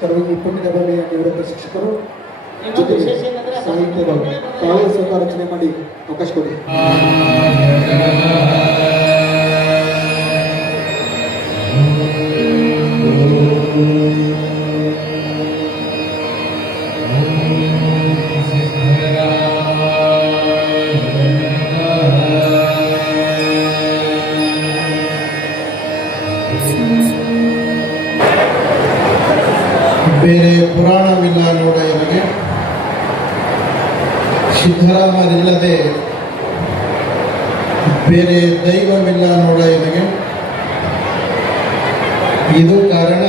ಸರ್ವಜ್ಞ ಪುಣ್ಯದ ಬಗೆಯ ನಿವೃತ್ತ ಶಿಕ್ಷಕರು ಜೊತೆಗೆ ಸಾಹಿತ್ಯದ ತಾವೇ ಸ್ವತಃ ರಚನೆ ಮಾಡಿ ಅವಕಾಶ ಕೊಡಿ. ಬೇರೆ ಪುರಾಣವಿಲ್ಲ ನೋಡ ಎನಗೆ, ಸಿದ್ಧರಾಮರಿಲ್ಲದೆ ಬೇರೆ ದೈವವಿಲ್ಲ ನೋಡ ಎನಗೆ. ಇದು ಕಾರಣ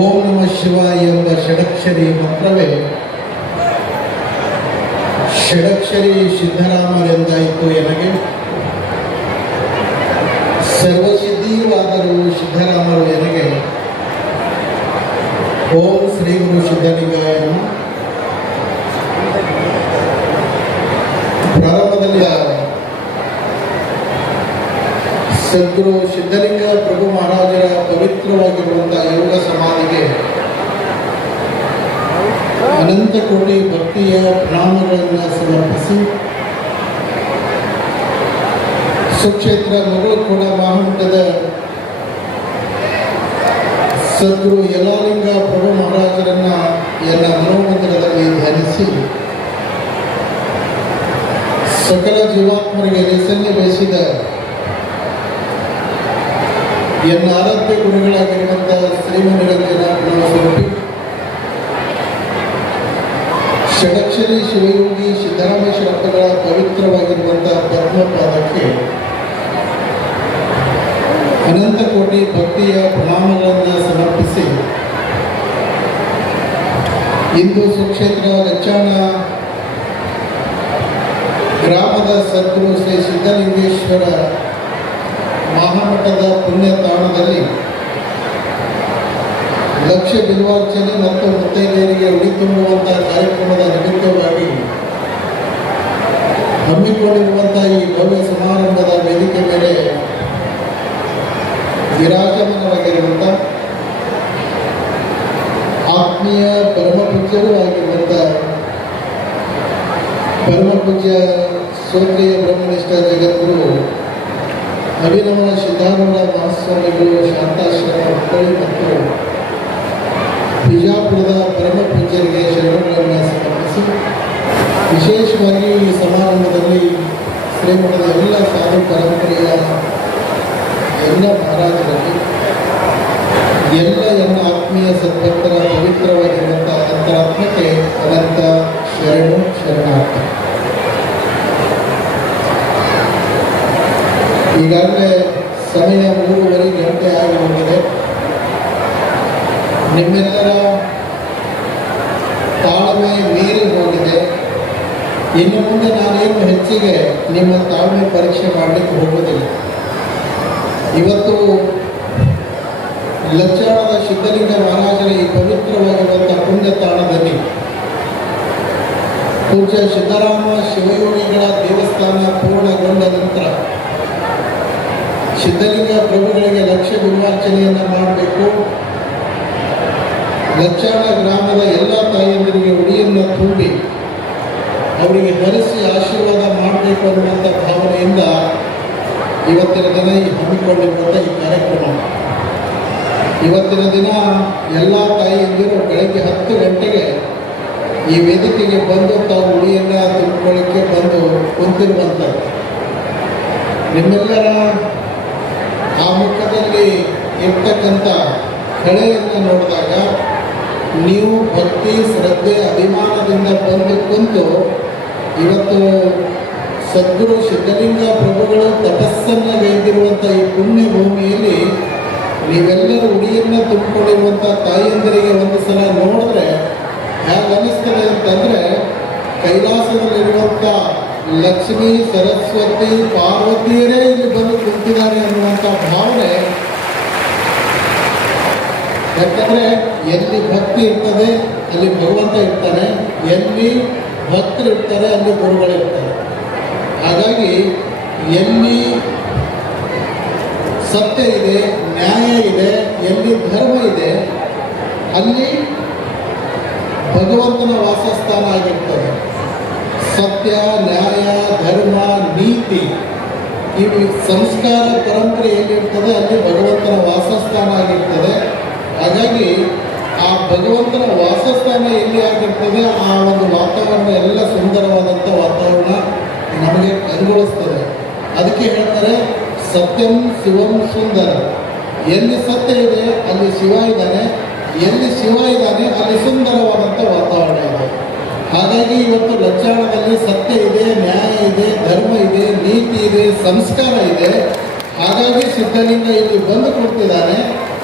ಓಂ ನಮಃ ಶಿವಾಯ ಎಂಬ ಷಡಕ್ಷರಿ ಮಂತ್ರವೇ ಷಡಕ್ಷರಿ ಸಿದ್ಧರಾಮರೆಂದಾಯಿತು ಎನಗೆ. ಸರ್ವಸಿದ್ಧಿವಾದರೂ ಸಿದ್ಧರಾಮರು ಎನಗೆ. ಓಂ ಶ್ರೀ ಗುರು ಸಿದ್ಧಲಿಂಗಾಯ ನಮಃ. ಪ್ರಾರಂಭದಲ್ಲಿ ಸದ್ಗುರು ಸಿದ್ಧಲಿಂಗ ಪ್ರಭು ಮಹಾರಾಜರ ಪವಿತ್ರವಾಗಿರುವಂತಹ ಯೋಗ ಸಮಾಧಿಗೆ ಅನಂತ ಕೋಟಿ ಭಕ್ತಿಯ ಪ್ರಣಾಮಗಳನ್ನು ಸಮರ್ಪಿಸಿ, ಸುಕ್ಷೇತ್ರ ಮಗಳು ಕೂಡ ಮಹಾಮಠದ ಸದ್ಗುರು ಯಲಾಲಿಂಗ ಪ್ರಭು ಮಹಾರಾಜರನ್ನ ಎಲ್ಲ ಮನೋಮಂದಿರದಲ್ಲಿ ಧ್ಯಾನಿಸಿ, ಸಕಲ ಜೀವಾತ್ಮರಿಗೆ ರಿಸನ್ನೆ ಬಯಸಿದ ಎನ್ನ ಆರಾಧ್ಯ ಗುರುಗಳಾಗಿರುವಂತಹ ಶ್ರೀಮನಿರಂಜನ ಸ್ವರೂಪಿ ಷಡಕ್ಷರಿ ಶಿವಯೋಗಿ ಸಿದ್ದರಾಮೇಶ್ವರಪ್ಪಗಳ ಪವಿತ್ರವಾಗಿರುವಂತಹ ಪದ್ಮಪಾದಕ್ಕೆ ಅನಂತ ಕೋಟಿ ಭಕ್ತಿಯ ಪ್ರಣಾಮಗಳನ್ನು ಸಮರ್ಪಿಸಿ, ಇಂದು ಸುಕ್ಷೇತ್ರ ಲಚ್ಚಾಣ ಗ್ರಾಮದ ಸದ್ಗುರು ಶ್ರೀ ಸಿದ್ಧಲಿಂಗೇಶ್ವರ ಮಹಾಮಠದ ಪುಣ್ಯ ತಾಣದಲ್ಲಿ ಲಕ್ಷ ಬಿಲ್ವಾರ್ಚನೆ ಮತ್ತು ಮುತ್ತೈದೆಯರಿಗೆ ಉಡಿ ತುಂಬುವಂತಹ ಕಾರ್ಯಕ್ರಮದ ನಿಮಿತ್ತವಾಗಿ ಹಮ್ಮಿಕೊಂಡಿರುವಂತಹ ಈ ಭವ್ಯ ಸಮಾರಂಭದ ವೇದಿಕೆ ಮೇಲೆ ವಿರಾಜಮಾನವಾಗಿರುವಂಥ ಆತ್ಮೀಯ ಪರಮಪೂಜ್ಯರೂ ಆಗಿರುವಂಥ ಪರಮಪೂಜ್ಯ ಶ್ರೋತ್ರಿಯ ಬ್ರಹ್ಮನಿಷ್ಠ ಜಗದ್ಗುರು ಅಭಿನವ ಸಿದ್ಧಾರೂಢ ಮಹಾಸ್ವಾಮಿಗಳು ಶಾಂತಾಶ್ರಮ ಹುಬ್ಬಳ್ಳಿ ಮತ್ತು ಬಿಜಾಪುರದ ಪರಮಪೂಜ್ಯರಿಗೆ ಶರಣಗಳನ್ನು ಸಮರ್ಪಿಸಿ, ವಿಶೇಷವಾಗಿ ಈ ಸಮಾರಂಭದಲ್ಲಿ ಶ್ರೀಮಠದ ಎಲ್ಲ ಸಾಧು ಪರಂಪರೆಯ ಎಲ್ಲ ಮಹಾರಾಜರಲ್ಲಿ ಎಲ್ಲ ಎನ್ನ ಆತ್ಮೀಯ ಸದ್ಭಕ್ತರ ಪವಿತ್ರವಾಗಿರುವಂಥ ಅಂತರಾತ್ಮಕ್ಕೆ ಅನಂತ ಶರಣಾರ್ಥ. ಈಗಾಗಲೇ ಸಮಯ 3:30 ಗಂಟೆ ಆಗಿ ಹೋಗಿದೆ. ನಿಮ್ಮೆಲ್ಲರ ತಾಳ್ಮೆ ಮೀರಿ ಹೋಗಿದೆ. ಇನ್ನು ಮುಂದೆ ನಾನೇನು ಹೆಚ್ಚಿಗೆ ನಿಮ್ಮ ತಾಳ್ಮೆ ಪರೀಕ್ಷೆ ಮಾಡಲಿಕ್ಕೆ ಹೋಗುವುದಿಲ್ಲ. ಇವತ್ತು ಲಚ್ಚಾಣದ ಸಿದ್ಧಲಿಂಗ ಮಹಾರಾಜರ ಈ ಪವಿತ್ರವಾಗಿರುವಂಥ ಪುಣ್ಯ ತಾಣದಲ್ಲಿ ಪೂಜ್ಯ ಸಿದ್ದರಾಮ ಶಿವಯೋಗಿಗಳ ದೇವಸ್ಥಾನ ಪೂರ್ಣಗೊಂಡ ನಂತರ ಸಿದ್ಧಲಿಂಗ ಪ್ರಭುಗಳಿಗೆ ಲಕ್ಷ ಗುರುವಾರ್ಚನೆಯನ್ನು ಮಾಡಬೇಕು. ಲಚ್ಚಾಣ ಗ್ರಾಮದ ಎಲ್ಲ ತಾಯಿಯಂದರಿಗೆ ಉಡಿಯನ್ನು ತುಂಬಿ ಅವರಿಗೆ ಧರಿಸಿ ಆಶೀರ್ವಾದ ಮಾಡಬೇಕು ಅನ್ನುವಂಥ ಭಾವನೆಯಿಂದ ಇವತ್ತಿನ ದಿನ ಈ ಹಮ್ಮಿಕೊಂಡಿರುವಂಥ ಈ ಕಾರ್ಯಕ್ರಮ. ಇವತ್ತಿನ ದಿನ ಎಲ್ಲ ತಾಯಿಯಂದಿರು ಬೆಳಗ್ಗೆ 10 ಗಂಟೆಗೆ ಈ ವೇದಿಕೆಗೆ ಬಂದು ತಾವು ಉಡಿಯನ್ನು ತುಂಬಿಕೊಳ್ಳಿಕ್ಕೆ ಬಂದು ಕುಂತಿರುವಂಥದ್ದು. ನಿಮ್ಮೆಲ್ಲರ ಆ ಮುಖದಲ್ಲಿ ಇರ್ತಕ್ಕಂಥ ಕಳೆಯನ್ನು ನೋಡಿದಾಗ ನೀವು ಭಕ್ತಿ ಶ್ರದ್ಧೆ ಅಭಿಮಾನದಿಂದ ಬಂದು ಕುಂತು ಇವತ್ತು ಸದ್ಗುರು ಸಿದ್ಧಲಿಂಗ ಪ್ರಭುಗಳು ತಪಸ್ಸನ್ನು ಗೈದಿರುವಂಥ ಈ ಪುಣ್ಯ ಭೂಮಿಯಲ್ಲಿ ನೀವೆಲ್ಲರೂ ಉಡಿಯನ್ನು ತುಂಬಿಕೊಂಡಿರುವಂಥ ತಾಯಿಯಂದರಿಗೆ ಒಂದು ಸಲ ನೋಡಿದ್ರೆ ಹೇಗೆ ಅನ್ನಿಸ್ತದೆ ಅಂತಂದರೆ, ಕೈಲಾಸದಲ್ಲಿರುವಂಥ ಲಕ್ಷ್ಮೀ ಸರಸ್ವತಿ ಪಾರ್ವತಿಯರೇ ಇಲ್ಲಿ ಬಂದು ಕುಂತಿದ್ದಾರೆ ಅನ್ನುವಂಥ ಭಾವನೆ. ಯಾಕಂದರೆ ಎಲ್ಲಿ ಭಕ್ತಿ ಇರ್ತದೆ ಅಲ್ಲಿ ಭಗವಂತ ಇರ್ತಾನೆ, ಎಲ್ಲಿ ಭಕ್ತರು ಇರ್ತಾರೆ ಅಲ್ಲಿ ಗುರುಗಳಿರ್ತಾರೆ. ಹಾಗಾಗಿ ಎಲ್ಲಿ ಸತ್ಯ ಇದೆ, ನ್ಯಾಯ ಇದೆ, ಎಲ್ಲಿ ಧರ್ಮ ಇದೆ ಅಲ್ಲಿ ಭಗವಂತನ ವಾಸಸ್ಥಾನ ಆಗಿರ್ತದೆ. ಸತ್ಯ, ನ್ಯಾಯ, ಧರ್ಮ, ನೀತಿ ಈ ಸಂಸ್ಕಾರ ಪರಂಪರೆ ಏನಿರ್ತದೆ ಅಲ್ಲಿ ಭಗವಂತನ ವಾಸಸ್ಥಾನ ಆಗಿರ್ತದೆ. ಹಾಗಾಗಿ ಆ ಭಗವಂತನ ವಾಸಸ್ಥಾನ ಎಲ್ಲಿ ಆಗಿರ್ತದೆ ಆ ಒಂದು ವಾತಾವರಣ ಎಲ್ಲ ಸುಂದರವಾದಂಥ ವಾತಾವರಣ ನಮಗೆ ಅನುಭವಿಸ್ತದೆ. ಅದಕ್ಕೆ ಹೇಳ್ತಾರೆ ಸತ್ಯಂ ಶಿವಂ ಸುಂದರ. ಎಲ್ಲಿ ಸತ್ಯ ಇದೆ ಅಲ್ಲಿ ಶಿವ ಇದ್ದಾನೆ, ಎಲ್ಲಿ ಶಿವ ಇದ್ದಾನೆ ಅಲ್ಲಿ ಸುಂದರವಾದಂಥ ವಾತಾವರಣ ಇದೆ. ಹಾಗಾಗಿ ಇವತ್ತು ಲಕ್ಷಾಣದಲ್ಲಿ ಸತ್ಯ ಇದೆ, ನ್ಯಾಯ ಇದೆ, ಧರ್ಮ ಇದೆ, ನೀತಿ ಇದೆ, ಸಂಸ್ಕಾರ ಇದೆ. ಹಾಗಾಗಿ ಸಿದ್ಧಲಿಂಗ ಇಲ್ಲಿ ಬಂದು ಕುಳಿತಿದ್ದಾನೆ.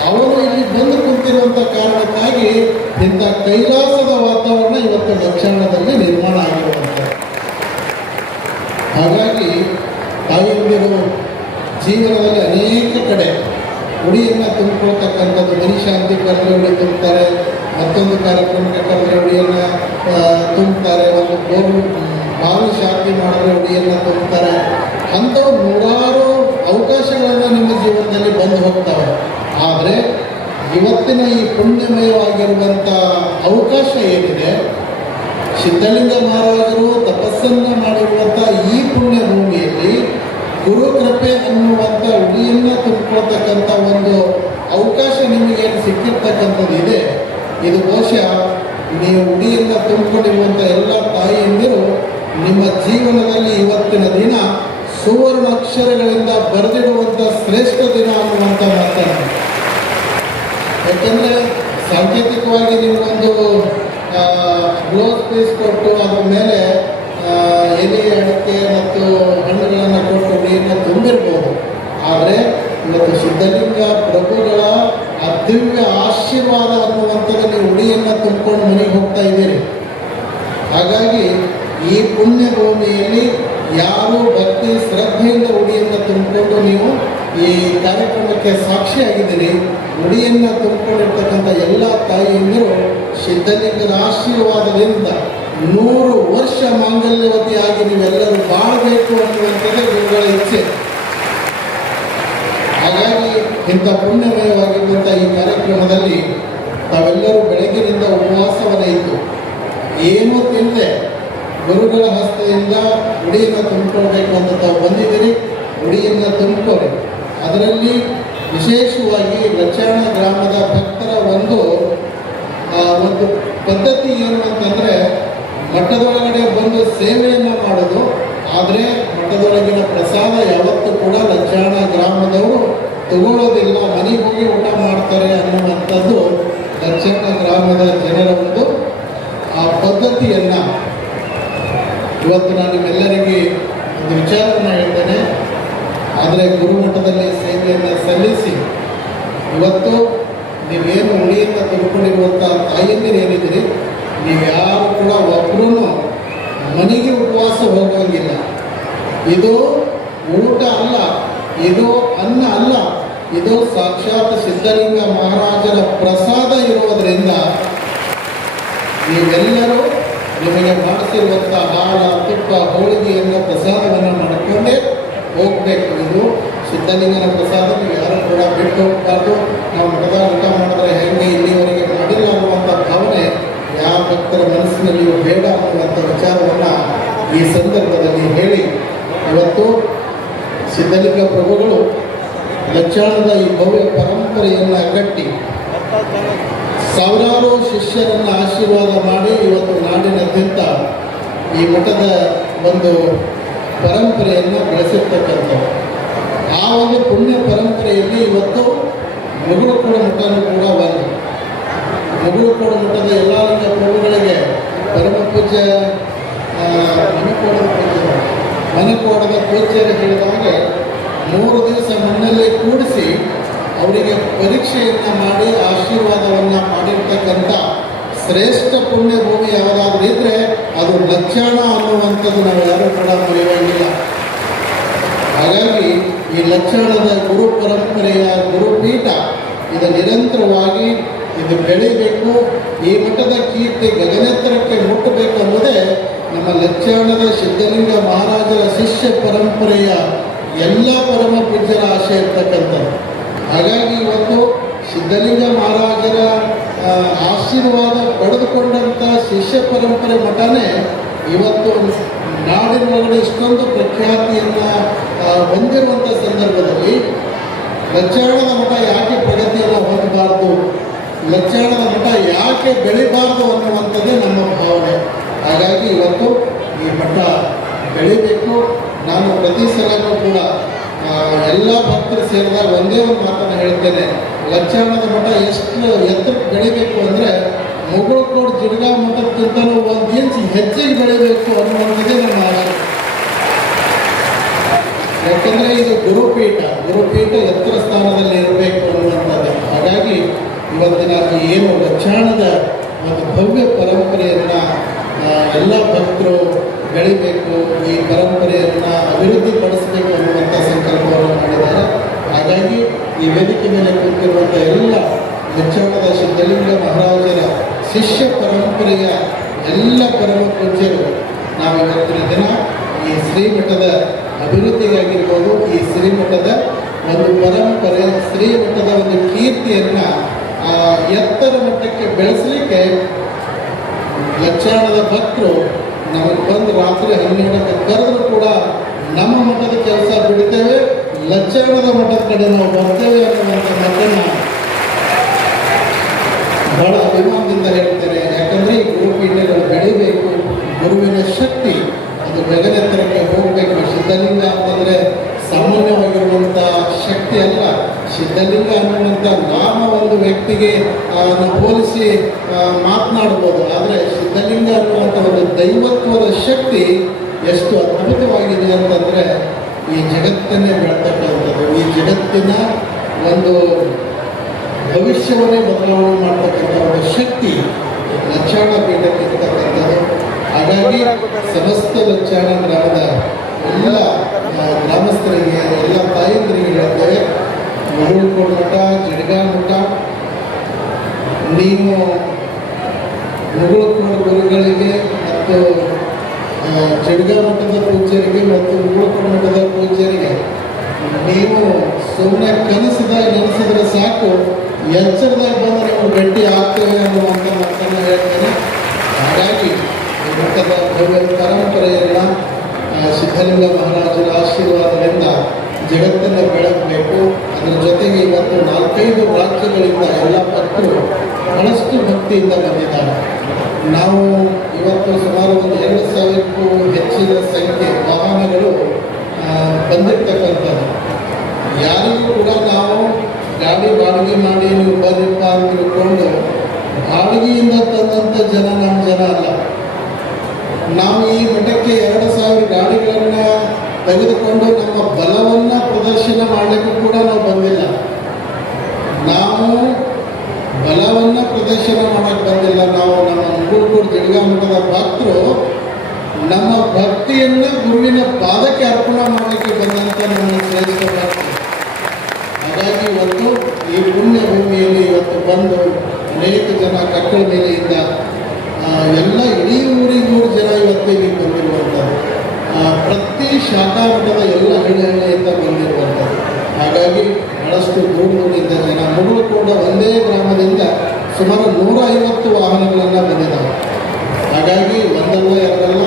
ಅವರು ಇಲ್ಲಿ ಬಂದು ಕುಳಿತಿರುವಂಥ ಕಾರಣಕ್ಕಾಗಿ ಇಂಥ ಕೈಲಾಸದ ವಾತಾವರಣ ಇವತ್ತು ಲಕ್ಷಾಣದಲ್ಲಿ ನಿರ್ಮಾಣ ಆಗಿರುವಂಥದ್ದು. ಹಾಗಾಗಿ ತಾಯಿಯಂದಿರು ಜೀವನದಲ್ಲಿ ಅನೇಕ ಕಡೆ ಉಡಿಯನ್ನು ತುಂಬಿಕೊಳ್ತಕ್ಕಂಥದ್ದು. ಮನಿ ಶಾಂತಿ ಕರೆದ್ರೆ ಉಡಿ ತುಂಬ್ತಾರೆ, ಮತ್ತೊಂದು ಕಾರ್ಯಕ್ರಮಕ್ಕೆ ಕರೆದ್ರೆ ಉಡಿಯನ್ನು ತುಂಬ್ತಾರೆ, ಒಂದು ಬಾವಿ ಶಾಂತಿ ಮಾಡಿದ್ರೆ ಉಡಿಯನ್ನು ತುಂಬ್ತಾರೆ. ಅಂಥವು ನೂರಾರು ಅವಕಾಶಗಳನ್ನು ನಿಮ್ಮ ಜೀವನದಲ್ಲಿ ಬಂದು ಹೋಗ್ತವೆ. ಆದರೆ ಇವತ್ತಿನ ಈ ಪುಣ್ಯಮಯವಾಗಿರುವಂಥ ಅವಕಾಶ ಏನಿದೆ, ಸಿದ್ಧಲಿಂಗ ಮಹಾರಾಜರು ತಪಸ್ಸನ್ನು ಮಾಡಿರುವಂಥ ಈ ಪುಣ್ಯ ಭೂಮಿಯಲ್ಲಿ ಗುರು ಕೃಪೆ ಅನ್ನುವಂಥ ಉಡಿಯನ್ನು ತುಂಬಿಕೊಳ್ತಕ್ಕಂಥ ಒಂದು ಅವಕಾಶ ನಿಮಗೇನು ಸಿಕ್ಕಿರ್ತಕ್ಕಂಥದ್ದು ಇದೆ, ಇದು ಬಹುಶಃ ನೀವು ಉಡಿಯನ್ನು ತುಂಬಿಕೊಂಡಿರುವಂಥ ಎಲ್ಲ ತಾಯಿಯಂದಿರು ನಿಮ್ಮ ಜೀವನದಲ್ಲಿ ಇವತ್ತಿನ ದಿನ ಸುವರ್ಣ ಅಕ್ಷರಗಳಿಂದ ಬರೆದಿಡುವಂಥ ಶ್ರೇಷ್ಠ ದಿನ ಅನ್ನುವಂಥ ಮಾತನ್ನು. ಯಾಕೆಂದರೆ ಸಾಂಕೇತಿಕವಾಗಿ ನಿಮಗೊಂದು ಬ್ಲೌಸ್ ಪೀಸ್ ಕೊಟ್ಟು ಅದ್ರ ಮೇಲೆ ಎಲೆ ಅಡಿಕೆ ಮತ್ತು ಹಣ್ಣುಗಳನ್ನು ಕೊಟ್ಟು ಉಡಿಯನ್ನು ತುಂಬಿರ್ಬೋದು. ಆದರೆ ಇವತ್ತು ಸಿದ್ಧಲಿಂಗ ಪ್ರಭುಗಳ ದಿವ್ಯ ಆಶೀರ್ವಾದ ಅನ್ನುವಂಥದ್ದು ನೀವು ಉಡಿಯನ್ನು ತುಂಬಿಕೊಂಡು ಮನೆಗೆ ಹೋಗ್ತಾ ಇದ್ದೀರಿ. ಹಾಗಾಗಿ ಈ ಪುಣ್ಯ ಭೂಮಿಯಲ್ಲಿ ಯಾರು ಭಕ್ತಿ ಶ್ರದ್ಧೆಯಿಂದ ಉಡಿಯನ್ನು ತುಂಬಿಕೊಂಡು ನೀವು ಈ ಕಾರ್ಯಕ್ರಮಕ್ಕೆ ಸಾಕ್ಷಿಯಾಗಿದ್ದೀರಿ. ಉಡಿಯನ್ನು ತುಂಬಿಕೊಂಡಿರ್ತಕ್ಕಂಥ ಎಲ್ಲ ತಾಯಿಯಂದಿರು ಸಿದ್ಧಲಿಂಗದ ಆಶೀರ್ವಾದದಿಂದ 100 ವರ್ಷ ಮಾಂಗಲ್ಯವತಿಯಾಗಿ ನೀವೆಲ್ಲರೂ ಬಾಳಬೇಕು ಅನ್ನುವಂಥದ್ದೇ ಗುರುಗಳ ಇಚ್ಛೆ. ಹಾಗಾಗಿ ಇಂಥ ಪುಣ್ಯಮಯವಾಗಿರುವಂಥ ಈ ಕಾರ್ಯಕ್ರಮದಲ್ಲಿ ತಾವೆಲ್ಲರೂ ಬೆಳಗಿನಿಂದ ಉಪವಾಸವನ್ನೇ ಇದ್ದು ಏನೂ ತಿನ್ನದೆ ಗುರುಗಳ ಹಸ್ತದಿಂದ ಉಡಿಯನ್ನು ತುಂಬಿಕೊಳ್ಬೇಕು ಅಂತ ತಾವು ಬಂದಿದ್ದೀರಿ. ಉಡಿಯನ್ನು ತುಂಬಿಕೊಳ್ಳಿ. ಅದರಲ್ಲಿ ವಿಶೇಷವಾಗಿ ಲಕ್ಷಾಣ ಗ್ರಾಮದ ಭಕ್ತರ ಒಂದು ಪದ್ಧತಿ ಏನು ಅಂತಂದರೆ ಮಠದೊಳಗಡೆ ಬಂದು ಸೇವೆಯನ್ನು ಮಾಡೋದು. ಆದರೆ ಮಠದೊಳಗಿನ ಪ್ರಸಾದ ಯಾವತ್ತೂ ಕೂಡ ಲಕ್ಷಾಣ ಗ್ರಾಮದವರು ತಗೊಳ್ಳೋದಿಲ್ಲ, ಮನೆಗೆ ಹೋಗಿ ಊಟ ಮಾಡ್ತಾರೆ ಅನ್ನುವಂಥದ್ದು ಲಕ್ಷಾಣ ಗ್ರಾಮದ ಜನರ ಒಂದು ಆ ಪದ್ಧತಿಯನ್ನು ಇವತ್ತು ನಾನು ನಿಮ್ಮೆಲ್ಲರಿಗೆ ಒಂದು ವಿಚಾರವನ್ನು ಹೇಳ್ತೇನೆ. ಆದರೆ ಗುರುಮಠದಲ್ಲಿ ಸೇವೆಯನ್ನು ಸಲ್ಲಿಸಿ ಇವತ್ತು ನೀವೇನು ಉಡಿಯನ್ನು ತುಂಬಿಕೊಂಡಿರುವಂಥ ತಾಯಿಯಂದಿರು ಏನಿದ್ದೀರಿ, ನೀವು ಯಾರು ಕೂಡ ಒಬ್ಬರೂ ಮನೆಗೆ ಉಪವಾಸ ಹೋಗೋಂಗಿಲ್ಲ. ಇದು ಊಟ ಅಲ್ಲ, ಇದು ಅನ್ನ ಅಲ್ಲ, ಇದು ಸಾಕ್ಷಾತ್ ಸಿದ್ಧಲಿಂಗ ಮಹಾರಾಜರ ಪ್ರಸಾದ ಇರುವುದರಿಂದ ನೀವೆಲ್ಲರೂ ನಿಮಗೆ ಮಾಡಿಸಿರುವಂಥ ಹಾಲ, ತುಪ್ಪ, ಹೋಳಿಗೆಯನ್ನು ಪ್ರಸಾದವನ್ನು ಮಾಡಿಕೊಂಡೇ ಹೋಗಬೇಕು. ಇದು ಸಿದ್ಧಲಿಂಗನ ಪ್ರಸಾದ, ನೀವು ಯಾರು ಕೂಡ ಬಿಟ್ಟು ಹೋಗಬಾರ್ದು. ನಾವು ಮಠದ ಊಟ ಮಾಡಿದ್ರೆ ಹೆಂಗೆ ಇಲ್ಲಿವರೆಗೆ ಮಾಡಿಲ್ಲ ಅನ್ನುವಂಥ ಭಾವನೆ ಯಾವ ಭಕ್ತರ ಮನಸ್ಸಿನಲ್ಲಿಯೂ ಬೇಡ ಅನ್ನುವಂಥ ವಿಚಾರವನ್ನು ಈ ಸಂದರ್ಭದಲ್ಲಿ ಹೇಳಿ, ಇವತ್ತು ಸಿದ್ಧಲಿಂಗ ಪ್ರಭುಗಳು ಲಕ್ಷಾಣದ ಈ ಭವ್ಯ ಪರಂಪರೆಯನ್ನು ಕಟ್ಟಿ ಸಾವಿರಾರು ಶಿಷ್ಯರನ್ನು ಆಶೀರ್ವಾದ ಮಾಡಿ ಇವತ್ತು ನಾಡಿನಾದ್ಯಂತ ಈ ಮಠದ ಒಂದು ಪರಂಪರೆಯನ್ನು ಬೆಳೆಸಿರ್ತಕ್ಕಂಥದ್ದು. ಆ ಒಂದು ಪುಣ್ಯ ಪರಂಪರೆಯಲ್ಲಿ ಇವತ್ತು ಮುಗುಳುಕೋಡು ಮಠನೂ ಕೂಡ ಒಂದು. ಮುಗುಳುಕೋಡು ಮಠದ ಎಲ್ಲ ಲಿಂಗ ಪ್ರಭುಗಳಿಗೆ ಪರಮ ಪೂಜ್ಯ ಮನಕೋಡದ ಪೂಜ್ಯರು ಹೇಳಿದಾಗ 3 ದಿವಸ ಮಣ್ಣಲ್ಲಿ ಕೂಡಿಸಿ ಅವರಿಗೆ ಪರೀಕ್ಷೆಯನ್ನು ಮಾಡಿ ಆಶೀರ್ವಾದವನ್ನು ಮಾಡಿರ್ತಕ್ಕಂಥ ಶ್ರೇಷ್ಠ ಪುಣ್ಯ ಭೂಮಿ ಯಾವುದಾದ್ರೂ ಇದ್ದರೆ ಅದು ಲಕ್ಷಾಣ ಅನ್ನುವಂಥದ್ದು ನಾವು ಯಾರೂ ಕೂಡ ಮರೆಯುವಂಗಿಲ್ಲ. ಹಾಗಾಗಿ ಈ ಲಕ್ಷಾಣದ ಗುರು ಪರಂಪರೆಯ ಗುರುಪೀಠ ಇದು ನಿರಂತರವಾಗಿ ಇದು ಬೆಳಿಬೇಕು. ಈ ಮಠದ ಕೀರ್ತಿ ಗಗನೆತ್ತರಕ್ಕೆ ಮುಟ್ಟಬೇಕು ಅನ್ನೋದೇ ನಮ್ಮ ಲಕ್ಷಾಣದ ಸಿದ್ಧಲಿಂಗ ಮಹಾರಾಜರ ಶಿಷ್ಯ ಪರಂಪರೆಯ ಎಲ್ಲ ಪರಮ ಪೂಜ್ಯರ ಆಶಯ ಇರ್ತಕ್ಕಂಥದ್ದು. ಹಾಗಾಗಿ ಇವತ್ತು ಸಿದ್ಧಲಿಂಗ ಮಹಾರಾಜರ ಆಶೀರ್ವಾದ ಪಡೆದುಕೊಂಡಂಥ ಶಿಷ್ಯ ಪರಂಪರೆ ಮಠನೇ ಇವತ್ತು ನಾಡಿನ ಒಳಗಡೆ ಇಷ್ಟೊಂದು ಪ್ರಖ್ಯಾತಿಯನ್ನು ಹೊಂದಿರುವಂಥ ಸಂದರ್ಭದಲ್ಲಿ ಲಚ್ಚಾಣದ ಮಠ ಯಾಕೆ ಪ್ರಗತಿಯನ್ನು ಹೊಂದಬಾರ್ದು, ಲಚ್ಚಾಣದ ಮಠ ಯಾಕೆ ಬೆಳಿಬಾರ್ದು ಅನ್ನುವಂಥದ್ದೇ ನಮ್ಮ ಭಾವನೆ. ಹಾಗಾಗಿ ಇವತ್ತು ಈ ಮಠ ಬೆಳಿಬೇಕು. ನಾನು ಪ್ರತಿ ಸಲನೂ ಕೂಡ ಎಲ್ಲ ಭಕ್ತರು ಸೇರಿದಾಗ ಒಂದೇ ಒಂದು ಮಾತನ್ನು ಹೇಳ್ತೇನೆ, ಲಚ್ಚಾಣದ ಮಠ ಎಷ್ಟು ಎತ್ತರಕ್ಕೆ ಬೆಳಿಬೇಕು ಅಂದರೆ ಮುಗುಳ್ಕೋಡು ಜಿಡ್ಗಾ ಮಠಕ್ಕಿಂತಲೂ ಒಂದು ಇಂಚ್ ಹೆಚ್ಚಿಗೆ ಬೆಳಿಬೇಕು ಅನ್ನುವಂಥದ್ದೇ ನಮ್ಮ ಆಶೆ. ಯಾಕೆಂದರೆ ಇದು ಗುರುಪೀಠ ಎತ್ತರ ಸ್ಥಾನದಲ್ಲಿ ಇರಬೇಕು ಅನ್ನುವಂಥದ್ದು. ಹಾಗಾಗಿ ಇವತ್ತಿನ ಏನು ಲಚ್ಚಾಣದ ಒಂದು ಭವ್ಯ ಪರಂಪರೆಯನ್ನು ಎಲ್ಲ ಭಕ್ತರು ಬೆಳಿಬೇಕು, ಈ ಪರಂಪರೆಯನ್ನು ಅಭಿವೃದ್ಧಿಪಡಿಸಬೇಕು ಅನ್ನುವಂಥ ಸಂಕಲ್ಪವನ್ನು ಮಾಡಿದ್ದಾರೆ. ಹಾಗಾಗಿ ಈ ವೇದಿಕೆ ಮೇಲೆ ಕೂತಿರುವಂಥ ಎಲ್ಲ ಲಚ್ಚಾಣದ ಸಿದ್ಧಲಿಂಗ ಮಹಾರಾಜರ ಶಿಷ್ಯ ಪರಂಪರೆಯ ಎಲ್ಲ ಪರಮ ಪೂಜ್ಯರು ನಾವು ಇವತ್ತಿನ ದಿನ ಈ ಶ್ರೀಮಠದ ಅಭಿವೃದ್ಧಿಗಾಗಿರ್ಬೋದು, ಈ ಶ್ರೀಮಠದ ಒಂದು ಪರಂಪರೆ, ಶ್ರೀಮಠದ ಒಂದು ಕೀರ್ತಿಯನ್ನು ಎತ್ತರ ಮಟ್ಟಕ್ಕೆ ಬೆಳೆಸಲಿಕ್ಕೆ ಲಚ್ಚಾಣದ ಭಕ್ತರು ನಮಗೆ ಬಂದು ರಾತ್ರಿ 12ಕ್ಕೆ ಕರೆದರೂ ಕೂಡ ನಮ್ಮ ಮಠದ ಕೆಲಸ ಬಿಡ್ತೇವೆ, ಲಚ್ಚಾಣದ ಮಠದ ಕಡೆ ನಾವು ಬರ್ತೇವೆ ಅನ್ನುವಂಥ ಮಾತನ್ನು ಬಹಳ ಅಭಿಮಾನದಿಂದ ಹೇಳ್ತೇನೆ. ಯಾಕಂದರೆ ಈ ಗುರುಪೀಠಗಳು ಬೆಳಿಬೇಕು, ಗುರುವಿನ ಶಕ್ತಿ ಅದು ಗಗನೆತ್ತರಕ್ಕೆ ಹೋಗಬೇಕು. ಸಿದ್ಧಲಿಂಗ ಅಂತಂದರೆ ಸಾಮಾನ್ಯವಾಗಿರುವಂಥ ಶಕ್ತಿ ಅಲ್ಲ. ಸಿದ್ಧಲಿಂಗ ಅನ್ನುವಂಥ ನಾಮ ಒಂದು ವ್ಯಕ್ತಿಗೆ ಹೋಲಿಸಿ ಮಾತನಾಡ್ಬೋದು, ಆದರೆ ಸಿದ್ಧಲಿಂಗ ಅನ್ನುವಂಥ ಒಂದು ದೈವತ್ವದ ಶಕ್ತಿ ಎಷ್ಟು ಅದ್ಭುತವಾಗಿದೆ ಅಂತಂದರೆ ಈ ಜಗತ್ತನ್ನೇ ಬೆಳತಕ್ಕಂಥದ್ದು, ಈ ಜಗತ್ತಿನ ಒಂದು ಭವಿಷ್ಯವನ್ನೇ ಬದಲಾವಣೆ ಮಾಡ್ತಕ್ಕಂಥ ಒಂದು ಶಕ್ತಿ ಲಚ್ಚಾಣ ಪೀಠಕ್ಕೆ ಇರ್ತಕ್ಕಂಥದ್ದು. ಹಾಗಾಗಿ ಸಮಸ್ತ ಲಚ್ಚಾಣ ಗ್ರಾಮದ ಎಲ್ಲ ಗ್ರಾಮಸ್ಥರಿಗೆ, ಎಲ್ಲ ತಾಯಂದರಿಗೆ ಹೇಳ್ತೇವೆ, ಮುಗುಳ್ಕೋಡು ಮಠ, ಜಿಡ್ಗಾ ಮಠ, ನೀವು ಮುಗುಳ್ಕೋಡು ಗುರುಗಳಿಗೆ ಮತ್ತು ಜಿಡ್ಗಾ ಮಠದ ಪೂಜ್ಯರಿಗೆ ಮತ್ತು ಮುಗುಳ್ಕೋಡು ಮಠದ ಪೂಜ್ಯರಿಗೆ ನೀವು ಸುಮ್ಮನೆ ನೆನೆಸಿದ್ರೆ ಸಾಕು, ಎಚ್ಚರದಾಗ ಬಂದು ನಾವು ಭೇಟಿ ಆಗ್ತೇವೆ ಅನ್ನುವಂಥ ಮಾತನ್ನು ಹೇಳ್ತೇನೆ. ಹಾಗಾಗಿ ಈ ಮಠದ ಭವ್ಯ ಪರಂಪರೆಯನ್ನು ಸಿದ್ಧಲಿಂಗ ಮಹಾರಾಜರ ಆಶೀರ್ವಾದದಿಂದ ಜಗತ್ತನ್ನು ಬೆಳಗಬೇಕು. ಅದರ ಜೊತೆಗೆ ಇವತ್ತು 4-5 ರಾಜ್ಯಗಳಿಂದ ಎಲ್ಲ ಭಕ್ತರು ಬಹಳಷ್ಟು ಭಕ್ತಿಯಿಂದ ಬಂದಿದ್ದಾರೆ. ನಾವು ಇವತ್ತು ಸುಮಾರು ಒಂದು 2,000ಕ್ಕೂ ಹೆಚ್ಚಿನ ಸಂಖ್ಯೆ ವಾಹನಗಳು ಬಂದಿರ್ತಕ್ಕಂಥದ್ದು. ಯಾರಿಗೂ ಕೂಡ ನಾವು ಗಾಡಿ ಬಾಡಿಗೆ ಮಾಡಿ ನೀವು ಬರ್ರಿಪ್ಪ ಅಂತ ತಿಳ್ಕೊಂಡು ಬಾಡಿಗೆಯಿಂದ ತಂದಂಥ ಜನ ನಮ್ಮ ಜನ ಅಲ್ಲ. ನಾವು ಈ ಮಠಕ್ಕೆ 2,000 ಗಾಡಿಗಳನ್ನು ತೆಗೆದುಕೊಂಡು ನಮ್ಮ ಬಲವನ್ನು ಪ್ರದರ್ಶನ ಮಾಡಲಿಕ್ಕೂ ಕೂಡ ನಾವು ಬಂದಿಲ್ಲ. ನಾವು ಬಲವನ್ನು ಪ್ರದರ್ಶನ ಮಾಡೋಕ್ಕೆ ಬಂದಿಲ್ಲ. ನಾವು ನಮ್ಮ ಮುಗುಳ್ಕೋಡು ಜಿಡ್ಗಾ ಮಠದ ಭಕ್ತರು ನಮ್ಮ ಭಕ್ತಿಯನ್ನು ಗುರುವಿನ ಪಾದಕ್ಕೆ ಅರ್ಪಣೆ ಮಾಡಲಿಕ್ಕೆ ಬಂದಂಥ ನಮ್ಮ ಶ್ರೇಷ್ಠ ಭಕ್ತರು. ಹಾಗಾಗಿ ಇವತ್ತು ಈ ಪುಣ್ಯ ಭೂಮಿಯಲ್ಲಿ ಇವತ್ತು ಬಂದು ಅನೇಕ ಜನ ಕಕ್ಕಳ ಮೇಲೆಯಿಂದ ಎಲ್ಲ ಇಡೀ ಊರಿಗೂ ಜನ ಇವತ್ತು ಇಲ್ಲಿ ಬಂದಿರುವಂಥದ್ದು, ಪ್ರತಿ ಶಾಖಾ ಮಠದ ಎಲ್ಲ ಹಳ್ಳಿಯಿಂದ ಬಂದಿರುವಂಥದ್ದು. ಹಾಗಾಗಿ ಬಹಳಷ್ಟು ದೂರದಿಂದ ಜನ ಮುಗುಳ್ಕೋಡ ಒಂದೇ ಗ್ರಾಮದಿಂದ ಸುಮಾರು 150 ವಾಹನಗಳನ್ನು ಬಂದಿದ್ದಾವೆ. ಹಾಗಾಗಿ ಒಂದಲ್ಲ ಎರಡಲ್ಲ,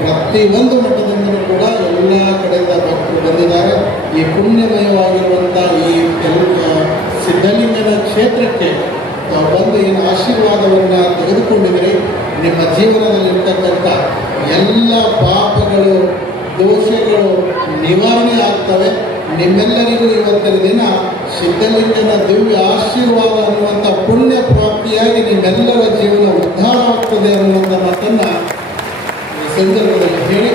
ಪ್ರತಿಯೊಂದು ಮಠದಿಂದಲೂ ಕೂಡ ಎಲ್ಲ ಕಡೆಯಿಂದ ಭಕ್ತರು ಬಂದಿದ್ದಾರೆ. ಈ ಪುಣ್ಯಮಯವಾಗಿರುವಂಥ ಈ ಸಿದ್ಧಲಿಂಗನ ಕ್ಷೇತ್ರಕ್ಕೆ ಬಂದು ಏನು ಆಶೀರ್ವಾದವನ್ನು ತೆಗೆದುಕೊಂಡಿದ್ದೀರಿ, ನಿಮ್ಮ ಜೀವನದಲ್ಲಿರ್ತಕ್ಕಂಥ ಎಲ್ಲ ಪಾಪಗಳು, ದೋಷಗಳು ನಿವಾರಣೆ ಆಗ್ತವೆ. ನಿಮ್ಮೆಲ್ಲರಿಗೂ ಇವತ್ತಿನ ದಿನ ಸಿದ್ಧಲಿಂಗನ ದಿವ್ಯ ಆಶೀರ್ವಾದ ಅನ್ನುವಂಥ ಪುಣ್ಯ ಪ್ರಾಪ್ತಿಯಾಗಿ ನಿಮ್ಮೆಲ್ಲರ ಜೀವನ ಉದ್ಧಾರವಾಗ್ತದೆ ಅನ್ನುವಂಥ ಮಾತನ್ನು ಈ ಸಂದರ್ಭದಲ್ಲಿ ಹೇಳಿ,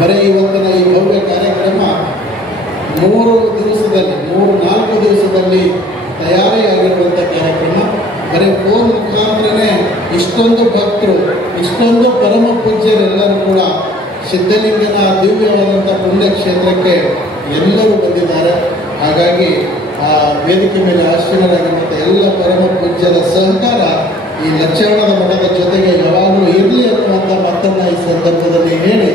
ಬರೀ ಇವತ್ತಿನ ಈ ಭವ್ಯ ಕಾರ್ಯಕ್ರಮ 3-4 ದಿವಸದಲ್ಲಿ ತಯಾರಿಯಾಗಿರುವಂಥ ಕಾರ್ಯಕ್ರಮ. ಬರೀ ಫೋನ್ ಮುಖಾಂತರನೇ ಇಷ್ಟೊಂದು ಭಕ್ತರು, ಇಷ್ಟೊಂದು ಪರಮ ಪೂಜ್ಯರೆಲ್ಲರೂ ಕೂಡ ಸಿದ್ಧಲಿಂಗನ ದಿವ್ಯವಾದಂಥ ಪುಣ್ಯಕ್ಷೇತ್ರಕ್ಕೆ ಎಲ್ಲರೂ ಬಂದಿದ್ದಾರೆ. ಹಾಗಾಗಿ ಆ ವೇದಿಕೆ ಮೇಲೆ ಆಶೀರ್ವಾದವಾಗಿರುವಂಥ ಎಲ್ಲ ಪರಮ ಪೂಜ್ಯರ ಸಹಕಾರ ಈ ಲಚ್ಚಾಣದ ಮಠದ ಜೊತೆಗೆ ಯಾವಾಗಲೂ ಇರಲಿ ಅನ್ನುವಂಥ ಮಾತನ್ನು ಈ ಸಂದರ್ಭದಲ್ಲಿ ಹೇಳಿ